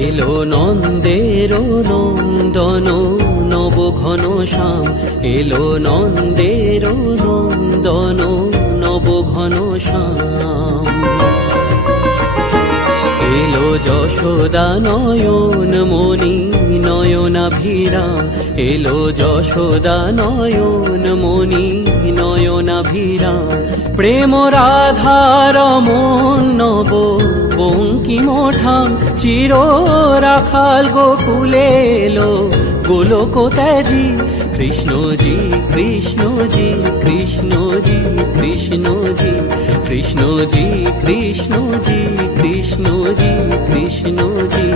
এলো নন্দের নন্দন নব ঘন শ্যাম, এলো নন্দের নন্দন নব ঘন শ্যাম। এলো যশোদা নয়ন মণি নয়নাভিরাম, এলো যশোদা নয়ন মণি নয়নাভিরাম। প্রেম রাধার মন নব বঙ্কিমঠাম, চির রাখাল গোকুলে এলো গোলক ত্যাজি। কৃষ্ণজি কৃষ্ণজি কৃষ্ণজি কৃষ্ণজি কৃষ্ণজি কৃষ্ণজি কৃষ্ণজি কৃষ্ণজি।